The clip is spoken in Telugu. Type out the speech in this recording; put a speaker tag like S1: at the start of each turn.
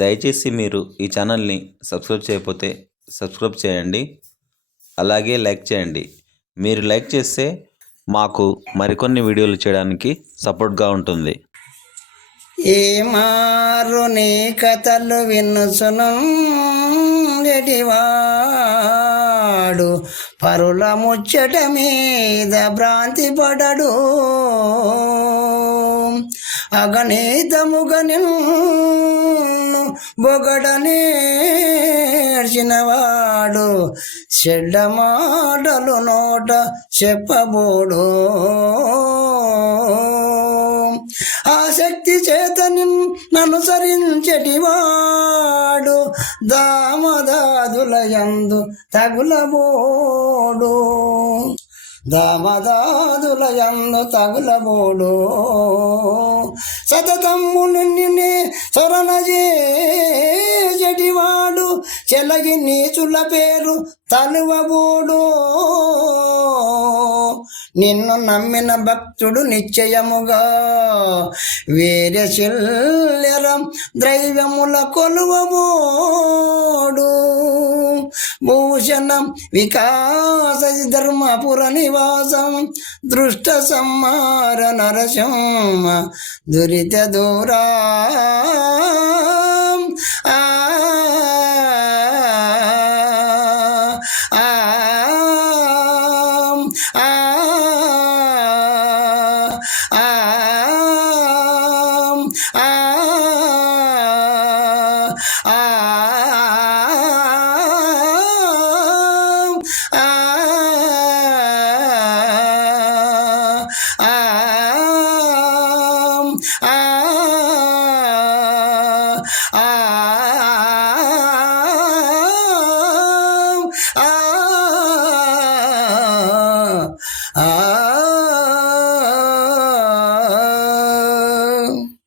S1: దయచేసి మీరు ఈ ఛానల్ని సబ్స్క్రైబ్ చేయకపోతే సబ్స్క్రైబ్ చేయండి. అలాగే లైక్ చేయండి. మీరు లైక్ చేస్తే మాకు మరికొన్ని వీడియోలు చేయడానికి సపోర్ట్గా ఉంటుంది.
S2: ఏ మారు నీ కథలు వినుసును ఎటివాడు పరుల ముచ్చట మీద భ్రాంతి పడడు. అగణితముగా నిన్ను బొగడనేర్చినవాడు చెడ్డ మాటలు నోట చెప్పబోడు. ఆసక్తి చేత దాదుల యందు తగులబోడు. దామదాదులయందు తగులబోడు సతతమ్ము నిన్నే చొరణ చేటివాడు చెలగి నీచుల పేరు తలువబోడు నిన్ను నమ్మిన భక్తుడు నిశ్చయముగా వేరే చిల్లెరం ద్రైవ్యముల కొలువబో. భూషణం వికాస ధర్మపుర నివాసం దృష్ట సంహార నరసింహ దురిత దూరా. ఆ ఆ ఆ ఆ